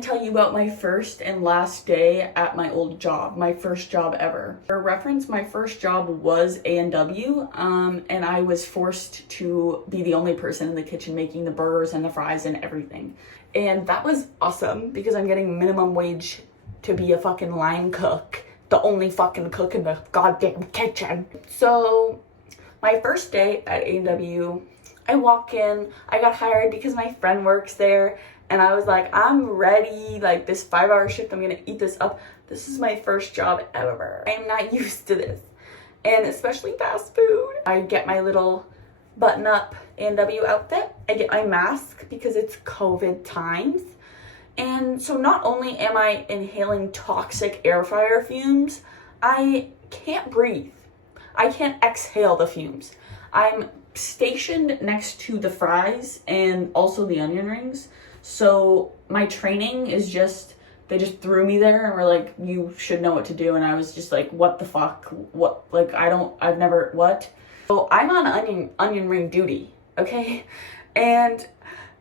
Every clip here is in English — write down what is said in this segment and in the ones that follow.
Tell you about my first and last day at my old job, my first job ever. For reference, my first job was A&W, and I was forced to be the only person in the kitchen making the burgers and the fries and everything. And that was awesome because I'm getting minimum wage to be a fucking line cook, the only fucking cook in the goddamn kitchen. So my first day at A&W, I walk in, I got hired because my friend works there, and I was like, I'm ready, like this 5-hour shift, I'm gonna eat this up. This is my first job ever. I'm not used to this, and especially fast food. I get my little button-up A&W outfit, I get my mask because it's COVID times, and so not only am I inhaling toxic air fryer fumes, I can't breathe. I can't exhale the fumes. I'm stationed next to the fries and also the onion rings. So my training is just, they just threw me there and were like, you should know what to do. And I was just like, what the fuck? What? Like, I've never, what? So I'm on onion ring duty, okay? And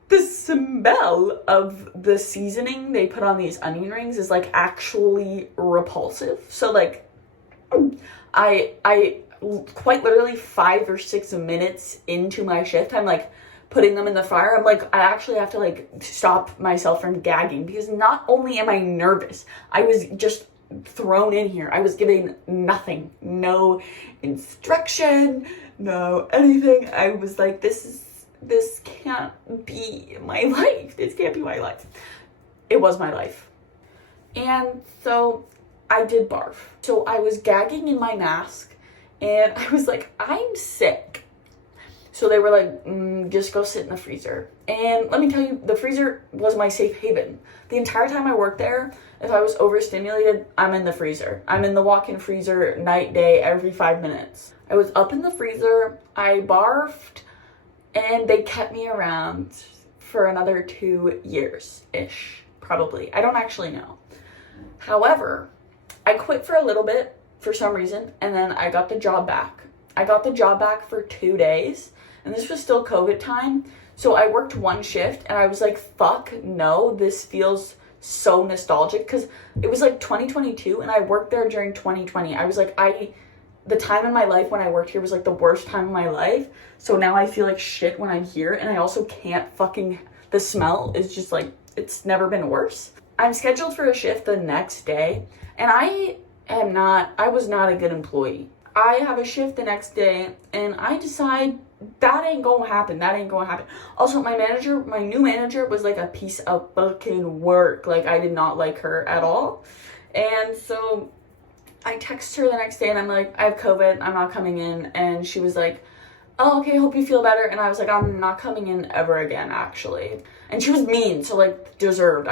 the smell of the seasoning they put on these onion rings is like actually repulsive. So like, I quite literally 5 or 6 minutes into my shift, I'm like putting them in the fryer. I'm like, I actually have to like stop myself from gagging because not only am I nervous, I was just thrown in here. I was given nothing, no instruction, no anything. I was like, this can't be my life. This can't be my life. It was my life. And so I did barf. So I was gagging in my mask and I was like, I'm sick. So they were like, just go sit in the freezer. And let me tell you, the freezer was my safe haven. The entire time I worked there, if I was overstimulated, I'm in the freezer. I'm in the walk-in freezer night, day, every 5 minutes. I was up in the freezer, I barfed, and they kept me around for another 2 years-ish, probably. I don't actually know. However, I quit for a little bit for some reason, and then I got the job back. I got the job back for 2 days, and this was still COVID time. So I worked one shift, and I was like, fuck no, this feels so nostalgic, because it was like 2022, and I worked there during 2020. I was like, the time in my life when I worked here was like the worst time of my life, so now I feel like shit when I'm here, and I also can't fucking, the smell is just like, it's never been worse. I'm scheduled for a shift the next day, and I was not a good employee. I have a shift the next day, and I decide that ain't gonna happen. Also, my new manager was like a piece of fucking work. Like, I did not like her at all. And so I text her the next day, and I'm like, I have COVID, I'm not coming in. And she was like, oh, okay, hope you feel better. And I was like, I'm not coming in ever again, actually. And she was mean, so like, deserved.